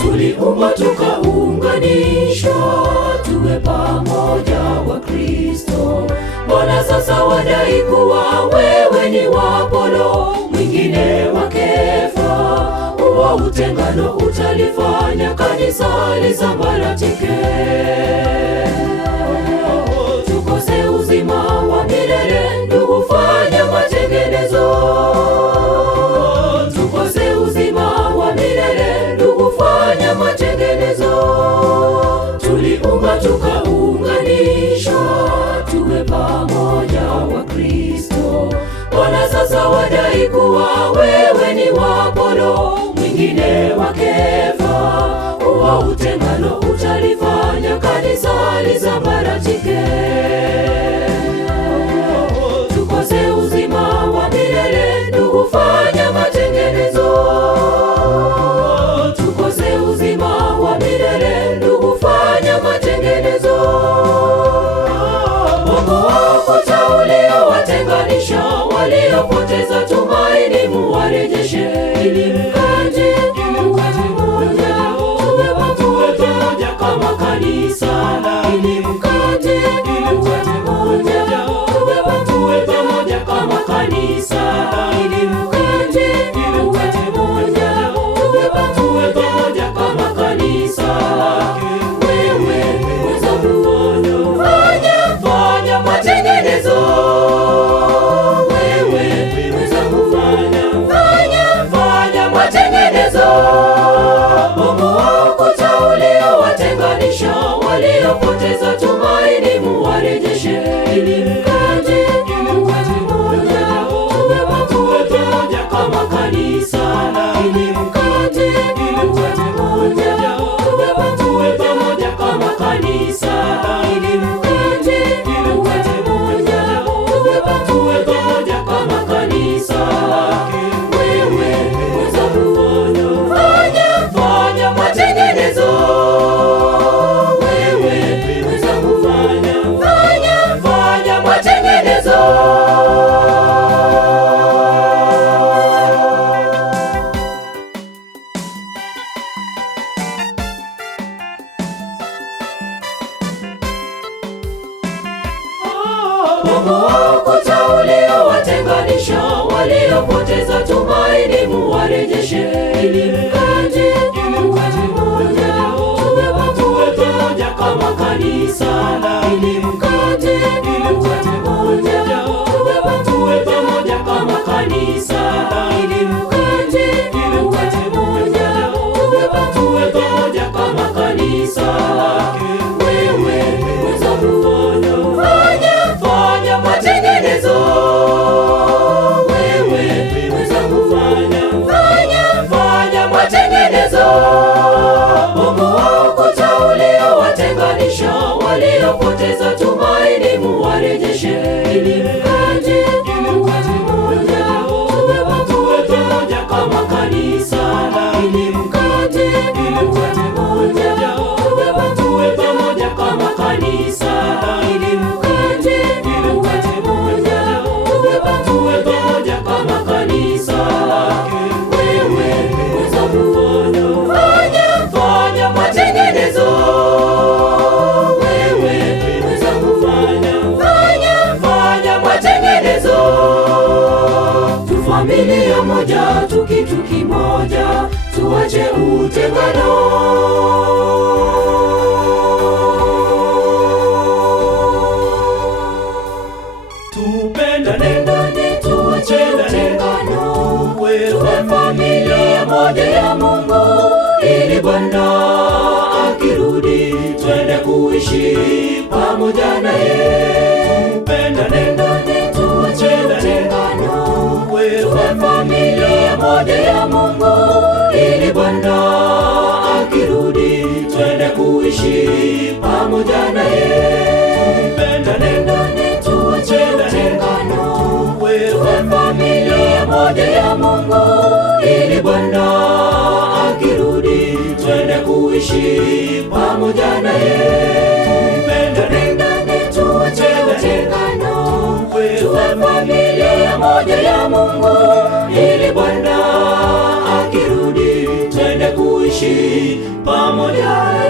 Tuliumbwa tukaunganishwa, tuwe pamoja wa Kristo. Mbona sasa wadai kuwa wewe ni wa Apolo, mwingine wa Kefa? Huo utengano utalifanya kanisa lisambaratike, tukose uzima wa milele. Ndugu, fanya matengenezo, tukose uzima wa milele. Ndugu, fanya matengenezo. Tuliumbwa tukaunganishwa, tuwe pamoja wa Kristo. Mbona sasa wadai kuwa wewe ni wa Apolo, mwingine wa Kefa? Huo utengano utalifanya kanisa lisambaratike, tukose uzima wa milele. Ndugu, fanya matengenezo, tukose uzima wa milele. Ndugu, fanya matengenezo. Ukuta uliowatenganisha waliopoteza tumaini muwarejeshe, ili mkaje mmoja, tuwe pamoja kama kanisa. Ili mkaje mmoja, tuwe pamoja kama kanisa. Ili mkaje mmoja, tuwe pamoja kama kanisa. Wewe mwenzangu, fanya matengenezo. Wewe mwenzangu, fanya matengenezo. Ukuta uliowatenganisha waliopoteza tumaini muwarejeshe, ili mkaje mmoja, tuwe pamoja kama kanisa. Ili mkaje mmoja, tuwe pamoja kama kanisa. Ili mkaje mmoja, tuwe pamoja kama kanisa. Wewe mwenzangu, fanya matengenezo. Wewe mwenzangu, fanya matengenezo. Ukuta uliowatenganisha waliopoteza tumaini muwarejeshe, ili mkaje mmoja, tuwe pamoja kama kanisa. Ili mkaje mmoja, tuwe pamoja kama kanisa. Ili mkaje mmoja, tuwe pamoja kama kanisa. Wewe mwenzangu, fanya matengenezo. Wewe mwenzangu, fanya matengenezo. Ukuta uliowatenganisha waliopoteza tumaini muwarejeshe, ili mkaje mmoja, tuwe pamoja kama kanisa. Ili mkaje mmoja, tuwe pamoja kama kanisa. Ili mkaje mmoja, tuwe pamoja kama kanisa. Wewe mwenzangu, fanya matengenezo. Wewe mwenzangu, fanya matengenezo. Tu familia moja, tu kitu kimoja, tuache utengano. Tupendane, tuache utengano. Tuwe familia moja ya Mungu, ili Bwana akirudi twende kuishi pamoja naye. Tupendane, tuache utengano. Tuwe familia moja ya Mungu, ili Bwana akirudi twende kuishi pamoja naye. Tupendane, tuache utengano. Tuwe familia moja ya Mungu, ili Bwana akirudi twende kuishi pamoja naye. Tupendane, tuache utengano. Tuwe familia moja ya Mungu, ili Bwana akirudi twende kuishi tutaishi pamoja.